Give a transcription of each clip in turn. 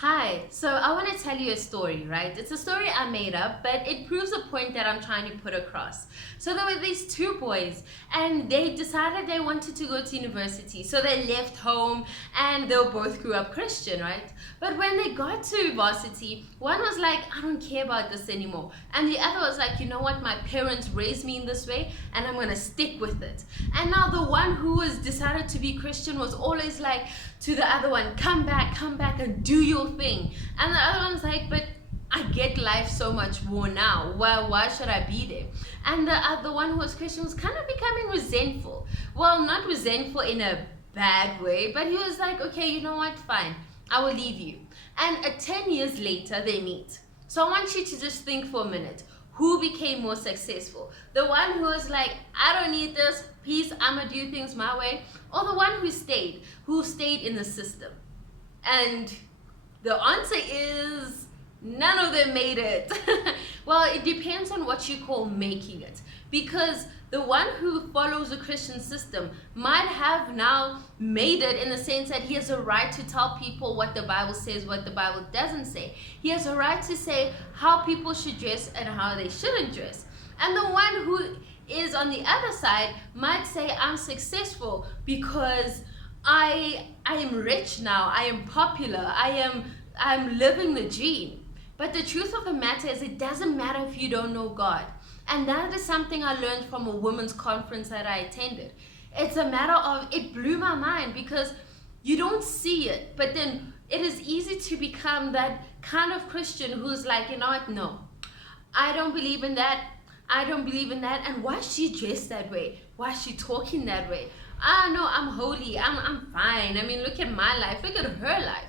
Hi, so I want to tell you a story, right? It's a story I made up, but it proves a point that I'm trying to put across. So there were these two boys, and they decided they wanted to go to university. So they left home, and they both grew up Christian, right? But when they got to varsity, one was like, I don't care about this anymore. And the other was like, you know what? My parents raised me in this way, and I'm going to stick with it. And now the one who was decided to be Christian was always like to the other one, come back and do your thing. And the other one's like, but I get life so much more now. Why should I be there? And the other one who was Christian was kind of becoming resentful. Well, not resentful in a bad way, but he was like, okay, you know what? Fine, I will leave you. And 10 years later, they meet. So I want you to just think for a minute. Who became more successful? The one who was like, I don't need this, peace, I'ma do things my way, or the one who stayed in the system? And the answer is none of them made it. Well, it depends on what you call making it. Because the one who follows the Christian system might have now made it in the sense that he has a right to tell people what the Bible says, what the Bible doesn't say. He has a right to say how people should dress and how they shouldn't dress. And the one who is on the other side might say, I'm successful because I am rich now, I am popular, I'm living the dream. But the truth of the matter is, it doesn't matter if you don't know God. And that is something I learned from a women's conference that I attended. It's a matter of, it blew my mind because you don't see it, but then it is easy to become that kind of Christian who's like, you know what, no, I don't believe in that. I don't believe in that. And why is she dressed that way? Why is she talking that way? Ah, no, I'm holy. I'm fine. I mean, look at my life. Look at her life.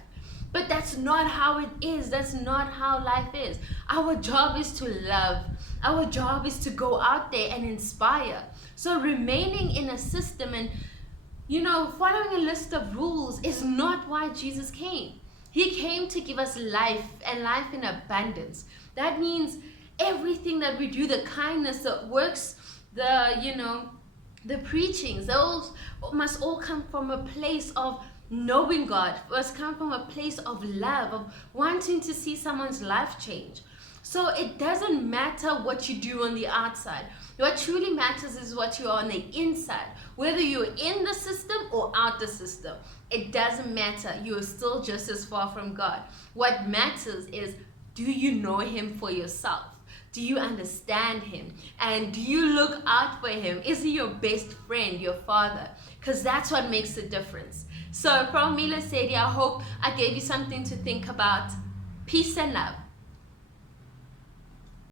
But that's not how it is. That's not how life is. Our job is to love. Our job is to go out there and inspire. So remaining in a system and, following a list of rules is not why Jesus came. He came to give us life and life in abundance. That means everything that we do, the kindness, the works, the preachings, those must all come from a place of knowing God, must come from a place of love, of wanting to see someone's life change. So it doesn't matter what you do on the outside. What truly matters is what you are on the inside. Whether you're in the system or out the system, it doesn't matter. You are still just as far from God. What matters is, do you know Him for yourself? Do you understand Him? And do you look out for Him? Is He your best friend, your father? Because that's what makes a difference. So from me, Sadie, I hope I gave you something to think about. Peace and love.